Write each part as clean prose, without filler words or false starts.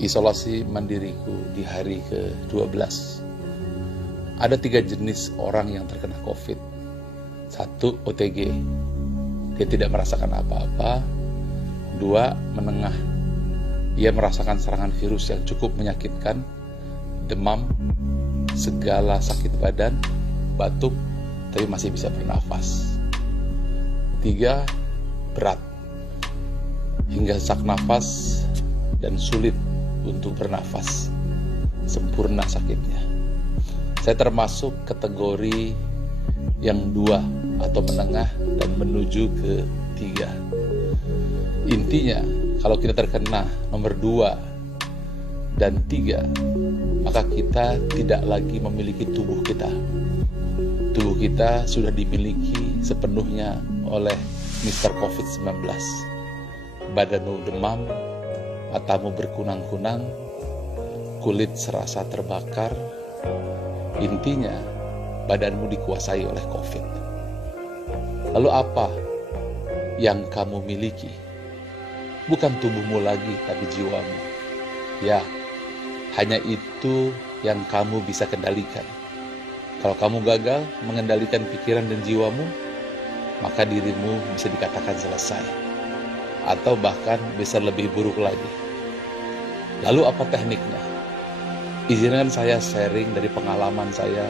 Isolasi mandiriku di hari ke-12. Ada 3 jenis orang yang terkena COVID. 1, OTG. Dia tidak merasakan apa-apa. 2, menengah. Ia merasakan serangan virus yang cukup menyakitkan, demam, segala sakit badan, batuk, tapi masih bisa bernafas. 3, berat. Hingga sesak nafas dan sulit untuk bernafas, sempurna sakitnya. Saya termasuk kategori yang 2 atau menengah dan menuju ke 3. Intinya, kalau kita terkena nomor 2 dan 3, maka kita tidak lagi memiliki tubuh kita. Tubuh kita sudah dimiliki sepenuhnya oleh Mr. COVID-19. Badanmu demam, matamu berkunang-kunang, kulit serasa terbakar. Intinya, badanmu dikuasai oleh COVID. Lalu apa yang kamu miliki? Bukan tubuhmu lagi, tapi jiwamu. Ya, hanya itu yang kamu bisa kendalikan. Kalau kamu gagal mengendalikan pikiran dan jiwamu, maka dirimu bisa dikatakan selesai. Atau bahkan bisa lebih buruk lagi. Lalu apa tekniknya? Izinkan saya sharing dari pengalaman saya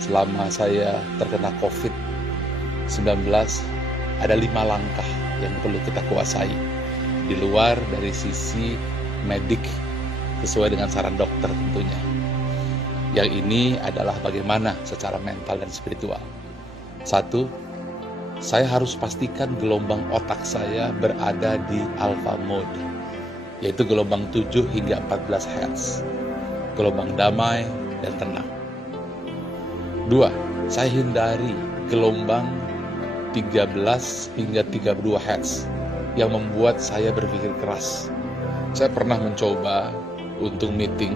selama saya terkena COVID-19. Ada 5 langkah yang perlu kita kuasai di luar dari sisi medik sesuai dengan saran dokter tentunya. Yang ini adalah bagaimana secara mental dan spiritual. 1, saya harus pastikan gelombang otak saya berada di alpha mode, yaitu gelombang 7 hingga 14 Hz, gelombang damai dan tenang. 2, saya hindari gelombang 13 hingga 32 Hz yang membuat saya berpikir keras. Saya pernah mencoba untuk meeting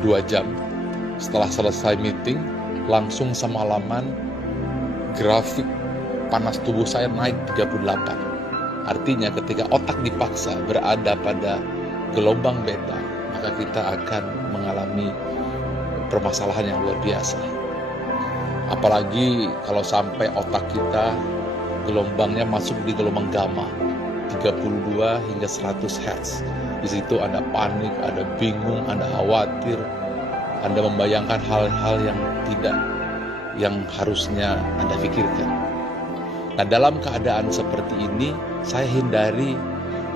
2 jam. Setelah selesai meeting, langsung semalaman grafik panas tubuh saya naik 38. Artinya ketika otak dipaksa berada pada gelombang beta, maka kita akan mengalami permasalahan yang luar biasa. Apalagi kalau sampai otak kita gelombangnya masuk di gelombang gamma 32 hingga 100 Hz. Di situ Anda panik, Anda bingung, Anda khawatir, Anda membayangkan hal-hal yang harusnya Anda pikirkan. Nah, dalam keadaan seperti ini, saya hindari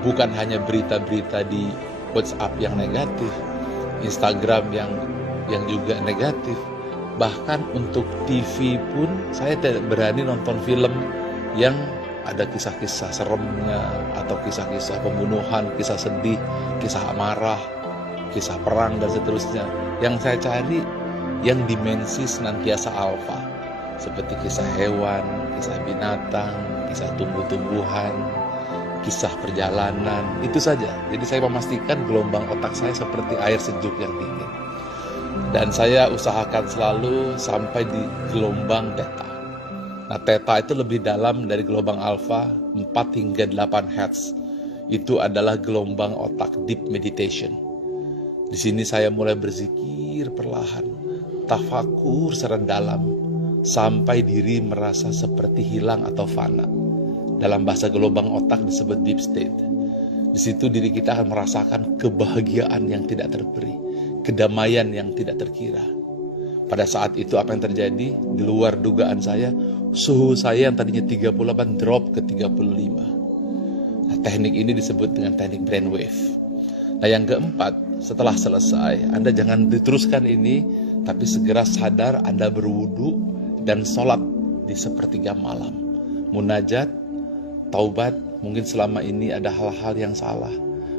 bukan hanya berita-berita di WhatsApp yang negatif, Instagram yang juga negatif, bahkan untuk TV pun saya tidak berani nonton film yang ada kisah-kisah seremnya atau kisah-kisah pembunuhan, kisah sedih, kisah amarah, kisah perang dan seterusnya. Yang saya cari yang dimensi senantiasa alfa, seperti kisah hewan, kisah binatang, kisah tumbuh-tumbuhan, kisah perjalanan, itu saja. Jadi saya memastikan gelombang otak saya seperti air sejuk yang dingin. Dan saya usahakan selalu sampai di gelombang theta. Nah, theta itu lebih dalam dari gelombang alfa, 4 hingga 8 Hz. Itu adalah gelombang otak deep meditation. Di sini saya mulai berzikir perlahan, tafakur secara dalam, sampai diri merasa seperti hilang atau fana. Dalam bahasa gelombang otak disebut deep state. Di situ diri kita akan merasakan kebahagiaan yang tidak terperi, kedamaian yang tidak terkira. Pada saat itu apa yang terjadi? Di luar dugaan saya, suhu saya yang tadinya 38 drop ke 35. Nah, teknik ini disebut dengan teknik brainwave. Nah, yang keempat, setelah selesai, Anda jangan diteruskan ini, tapi segera sadar Anda berwudu dan sholat di sepertiga malam. Munajat, taubat, mungkin selama ini ada hal-hal yang salah.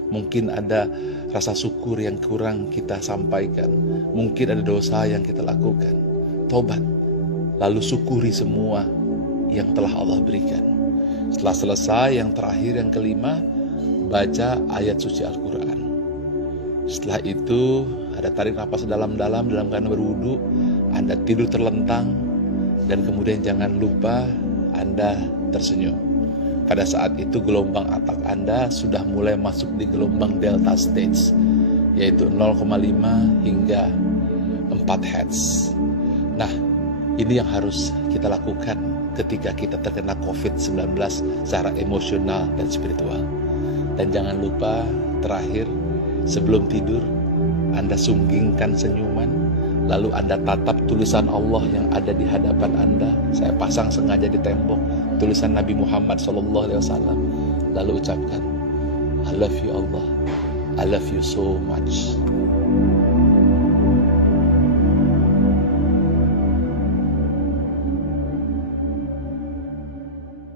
Mungkin ada rasa syukur yang kurang kita sampaikan. Mungkin ada dosa yang kita lakukan. Taubat, lalu syukuri semua yang telah Allah berikan. Setelah selesai, yang terakhir, yang kelima, baca ayat suci Al-Quran. Setelah itu, ada tarik napas dalam-dalam dalam keadaan berwudu. Anda tidur terlentang. Dan kemudian jangan lupa Anda tersenyum. Pada saat itu gelombang otak Anda sudah mulai masuk di gelombang delta stage, yaitu 0,5 hingga 4 Hz. Nah, ini yang harus kita lakukan ketika kita terkena COVID-19 secara emosional dan spiritual. Dan jangan lupa terakhir, sebelum tidur, Anda sunggingkan senyuman, lalu Anda tatap tulisan Allah yang ada di hadapan Anda. Saya pasang sengaja di tembok tulisan Nabi Muhammad SAW. Lalu ucapkan, I love you Allah, I love you so much.